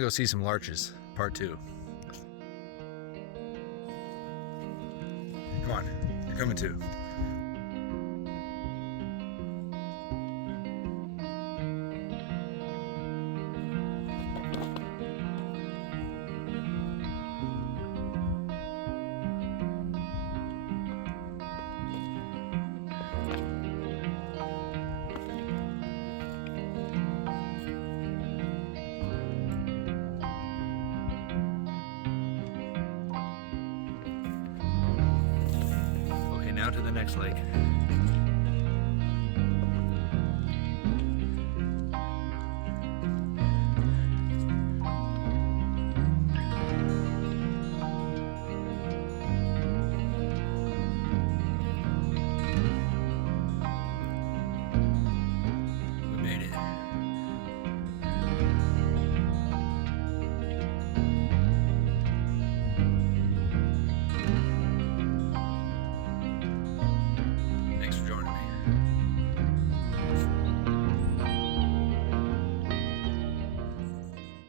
to go see some larches, part 2. Come on, you're coming too. Okay, now to the next lake.